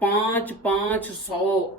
500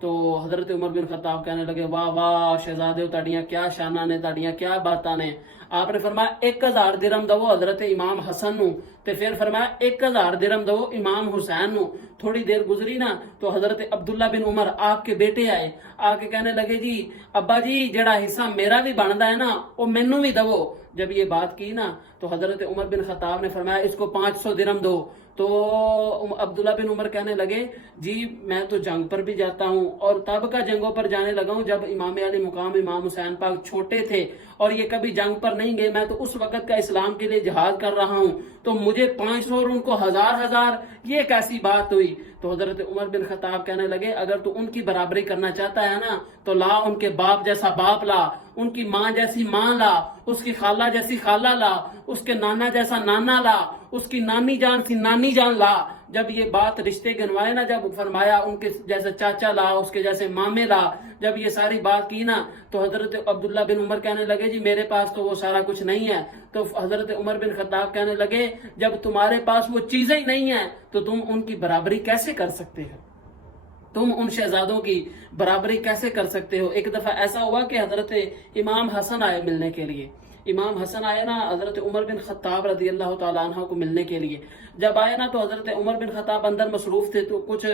تو حضرت عمر بن خطاب کہنے لگے واہ واہ شہزادے تاڑیاں کیا شانہ نے تاڑیاں کیا باتاں نے. آپ نے فرمایا 1000 درہم دو حضرت امام حسن نو تے پھر فرمایا 1000 درہم دو امام حسین نو. تھوڑی دیر گزری نا تو حضرت عبداللہ بن عمر آپ کے بیٹے آئے, آ کے کہنے لگے جی ابا جی جڑا حصہ میرا بھی بندا ہے نا وہ مینوں بھی دو. جب یہ بات کی نا تو حضرت عمر بن خطاب نے فرمایا اس کو 500 درہم دو. تو عبداللہ بن عمر کہنے لگے جی میں تو جنگ پر بھی جاتا ہوں اور تب کا جنگوں پر جانے لگا ہوں جب امام علی مقام امام حسین پاک چھوٹے تھے اور یہ کبھی جنگ پر نہیں گئے. میں تو اس وقت کا اسلام کے لیے جہاد کر رہا ہوں, تو مجھے 500 اور ان کو 1000 یہ کیسی بات ہوئی. تو حضرت عمر بن خطاب کہنے لگے اگر تو ان کی برابری کرنا چاہتا ہے نا تو لا ان کے باپ جیسا باپ لا, ان کی ماں جیسی ماں لا, اس کی خالہ جیسی خالہ لا, اس کے نانا جیسا نانا لا, اس کی نانی جان سی نانی جان لا. جب یہ بات رشتے گنوائے نا, جب فرمایا ان کے جیسے چاچا لا, اس کے جیسے مامے لا, جب یہ ساری بات کی نا تو حضرت عبداللہ بن عمر کہنے لگے جی میرے پاس تو وہ سارا کچھ نہیں ہے. تو حضرت عمر بن خطاب کہنے لگے جب تمہارے پاس وہ چیزیں ہی نہیں ہیں تو تم ان کی برابری کیسے کر سکتے ہو, تم ان شہزادوں کی برابری کیسے کر سکتے ہو. ایک دفعہ ایسا ہوا کہ حضرت امام حسن آئے ملنے کے لیے. امام حسن آئے نا حضرت عمر بن خطاب رضی اللہ تعالیٰ عنہ کو ملنے کے لیے. جب آئے نا تو حضرت عمر بن خطاب اندر مصروف تھے, تو کچھ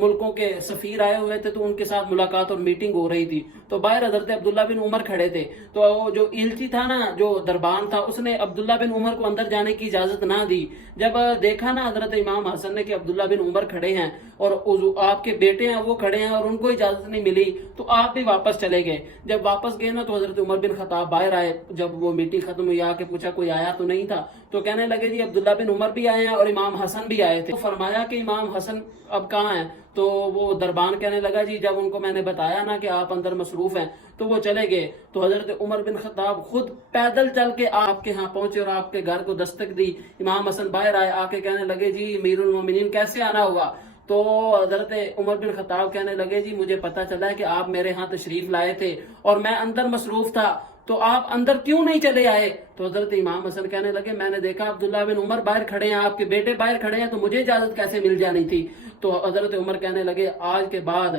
ملکوں کے سفیر آئے ہوئے تھے تو ان کے ساتھ ملاقات اور میٹنگ ہو رہی تھی. تو باہر حضرت عبداللہ بن عمر کھڑے تھے. تو جو ایلچی تھا نا, جو دربان تھا, اس نے عبداللہ بن عمر کو اندر جانے کی اجازت نہ دی. جب دیکھا نا حضرت امام حسن نے کہ عبداللہ بن عمر کھڑے ہیں اور آپ کے بیٹے ہیں وہ کھڑے ہیں اور ان کو اجازت نہیں ملی, تو آپ بھی واپس چلے گئے. جب واپس گئے نا تو حضرت عمر بن خطاب باہر آئے. جب وہ میٹنگ ختم ہوئی آ کے پوچھا کوئی آیا تو نہیں تھا, تو کہنے لگے جی عبداللہ بن عمر بھی آئے ہیں اور امام حسن بھی آئے تھے. تو فرمایا کہ امام حسن اب کہاں ہیں؟ تو وہ دربان کہنے لگا جی جب ان کو میں نے بتایا نا کہ آپ اندر مصروف ہیں تو وہ چلے گئے. تو حضرت عمر بن خطاب خود پیدل چل کے آپ کے ہاں پہنچے اور آپ کے گھر کو دستک دی. امام حسن باہر آئے, آ کے کہنے لگے جی امیر المومنین کیسے آنا ہوگا؟ تو حضرت عمر بن خطاب کہنے لگے جی مجھے پتا چلا ہے کہ آپ میرے ہاں تشریف لائے تھے اور میں اندر مصروف تھا, تو آپ اندر کیوں نہیں چلے آئے؟ تو حضرت امام حسن کہنے لگے میں نے دیکھا عبداللہ بن عمر باہر کھڑے ہیں, آپ کے بیٹے باہر کھڑے ہیں, تو مجھے اجازت کیسے مل جانی تھی؟ تو حضرت عمر کہنے لگے آج کے بعد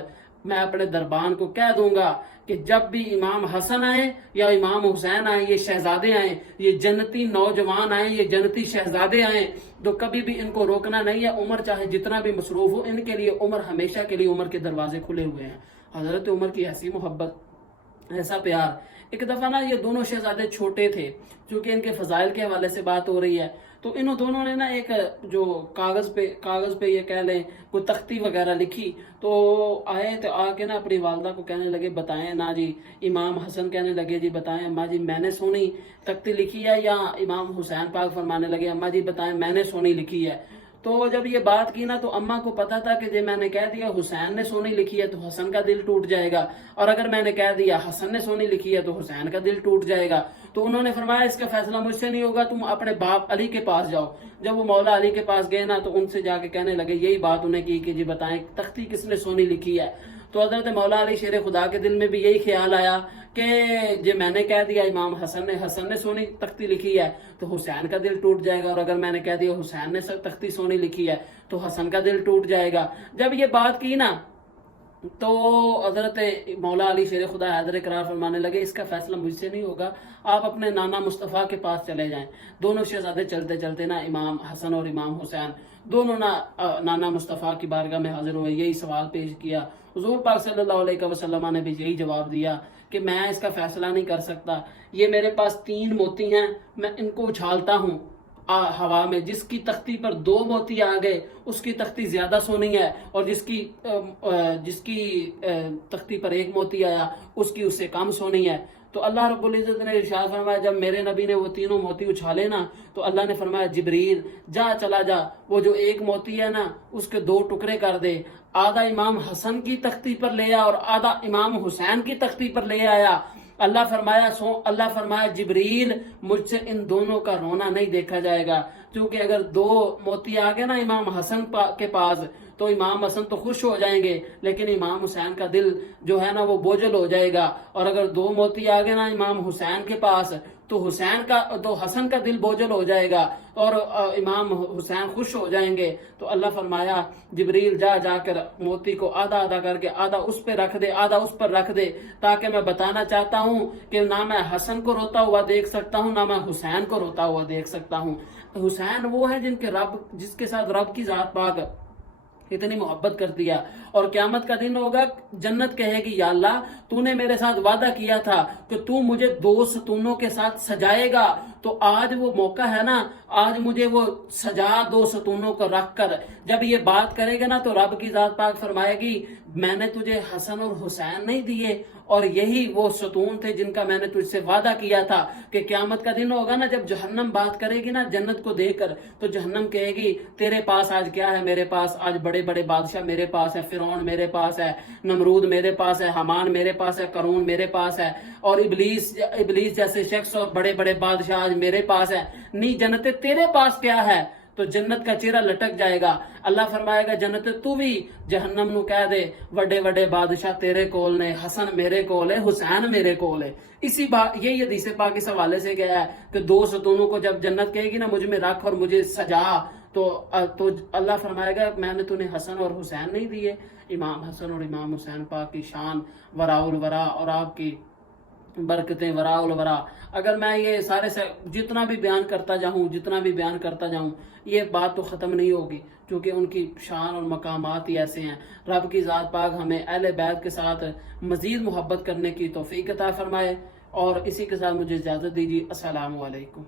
میں اپنے دربان کو کہہ دوں گا کہ جب بھی امام حسن آئیں یا امام حسین آئیں, یہ شہزادے آئیں, یہ جنتی نوجوان آئیں, یہ جنتی شہزادے آئیں, تو کبھی بھی ان کو روکنا نہیں ہے. عمر چاہے جتنا بھی مصروف ہو, ان کے لیے عمر ہمیشہ کے لیے عمر کے دروازے کھلے ہوئے ہیں. حضرت عمر کی ایسی محبت, ایسا پیار. ایک دفعہ نا یہ دونوں شہزادے چھوٹے تھے, چونکہ ان کے فضائل کے حوالے سے بات ہو رہی ہے, تو انہوں دونوں نے نا ایک جو کاغذ پہ یہ کہہ لیں کوئی تختی وغیرہ لکھی. تو آئے تو آ کے نا اپنی والدہ کو کہنے لگے بتائیں نا جی. امام حسن کہنے لگے جی بتائیں اماں جی میں نے سونی تختی لکھی ہے, یا امام حسین پاک فرمانے لگے اماں جی بتائیں میں نے سونی لکھی ہے. تو جب یہ بات کی نا تو اماں کو پتا تھا کہ جب میں نے کہہ دیا حسین نے سونی لکھی ہے تو حسن کا دل ٹوٹ جائے گا, اور اگر میں نے کہہ دیا حسن نے سونی لکھی ہے تو حسین کا دل ٹوٹ جائے گا. تو انہوں نے فرمایا اس کا فیصلہ مجھ سے نہیں ہوگا, تم اپنے باپ علی کے پاس جاؤ. جب وہ مولا علی کے پاس گئے نا تو ان سے جا کے کہنے لگے یہی بات انہیں کی کہ جی بتائیں تختی کس نے سونی لکھی ہے. تو حضرت مولا علی شیر خدا کے دل میں بھی یہی خیال آیا کہ جی میں نے کہہ دیا امام حسن نے سونی تختی لکھی ہے تو حسین کا دل ٹوٹ جائے گا, اور اگر میں نے کہہ دیا حسین نے تختی سونی لکھی ہے تو حسن کا دل ٹوٹ جائے گا. جب یہ بات کی نا تو حضرت مولا علی شیر خدا حیدر اقرار فرمانے لگے اس کا فیصلہ مجھ سے نہیں ہوگا, آپ اپنے نانا مصطفیٰ کے پاس چلے جائیں. دونوں شہزادے چلتے چلتے نا امام حسن اور امام حسین دونوں نانا مصطفیٰ کی بارگاہ میں حاضر ہوئے, یہی سوال پیش کیا. حضور پاک صلی اللہ علیہ وسلم نے بھی یہی جواب دیا کہ میں اس کا فیصلہ نہیں کر سکتا. یہ میرے پاس 3 موتی ہیں, میں ان کو اچھالتا ہوں ہوا میں, جس کی تختی پر 2 موتی آ گئے اس کی تختی زیادہ سونی ہے, اور جس کی تختی پر 1 موتی آیا اس کی اس سے کم سونی ہے. تو اللہ رب العزت نے ارشاد فرمایا جب میرے نبی نے وہ 3 موتی اچھالے نا تو اللہ نے فرمایا جبریل چلا جا, وہ جو 1 موتی ہے نا اس کے 2 ٹکڑے کر دے, آدھا امام حسن کی تختی پر لے آیا اور آدھا امام حسین کی تختی پر لے آیا. اللہ فرمایا جبریل مجھ سے ان دونوں کا رونا نہیں دیکھا جائے گا, کیونکہ اگر 2 موتی آ گئے نا امام حسن کے پاس تو امام حسن تو خوش ہو جائیں گے, لیکن امام حسین کا دل جو ہے نا وہ بوجھل ہو جائے گا, اور اگر 2 موتی آ گئے نا امام حسین کے پاس تو حسن کا دل بوجھل ہو جائے گا اور امام حسین خوش ہو جائیں گے. تو اللہ فرمایا جبریل جا کر موتی کو آدھا آدھا کر کے آدھا اس پہ رکھ دے آدھا اس پر رکھ دے، تاکہ میں بتانا چاہتا ہوں کہ نہ میں حسن کو روتا ہوا دیکھ سکتا ہوں نہ میں حسین کو روتا ہوا دیکھ سکتا ہوں. حسین وہ ہے جس کے ساتھ رب کی ذات پاک اتنی محبت کر دیا. اور قیامت کا دن ہوگا، جنت کہے گی یا اللہ تو نے میرے ساتھ وعدہ کیا تھا کہ تو مجھے 2 ستونوں کے ساتھ سجائے گا، تو آج وہ موقع ہے نا، آج مجھے وہ سجا 2 ستونوں کو رکھ کر. جب یہ بات کرے گا نا تو رب کی ذات پاک فرمائے گی میں نے تجھے حسن اور حسین نہیں دیے، اور یہی وہ ستون تھے جن کا میں نے تجھ سے وعدہ کیا تھا. کہ قیامت کا دن ہوگا نا، جب جہنم بات کرے گی نا جنت کو دیکھ کر، تو جہنم کہے گی تیرے پاس آج کیا ہے؟ میرے پاس آج بڑے بڑے بادشاہ میرے پاس ہے، فرعون میرے پاس ہے، نمرود میرے پاس ہے، حامان میرے پاس ہے، قارون میرے پاس ہے، اور ابلیس جیسے شخص اور بڑے بڑے بادشاہ آج میرے پاس ہے. نہیں جنت تیرے پاس کیا ہے؟ تو جنت کا چہرہ لٹک جائے گا. اللہ فرمائے گا جنت تو بھی جہنم نو کہہ دے وڈے وڈے بادشاہ تیرے کول نے، حسن میرے کول ہے، حسین میرے کول ہے. اسی بات یہی حدیث پاک اس حوالے سے گیا ہے کہ 2 ستونوں کو جب جنت کہے گی نا مجھ میں رکھ اور مجھے سجا، تو اللہ فرمائے گا میں نے تُونے حسن اور حسین نہیں دیے. امام حسن اور امام حسین پاک کی شان وراء الورا اور آپ کی برکتیں وراء الورا. اگر میں یہ سارے سے جتنا بھی بیان کرتا جاؤں یہ بات تو ختم نہیں ہوگی، کیونکہ ان کی شان اور مقامات ہی ایسے ہیں. رب کی ذات پاک ہمیں اہل بیت کے ساتھ مزید محبت کرنے کی توفیق عطا فرمائے. اور اسی کے ساتھ مجھے اجازت دیجیے. السلام علیکم.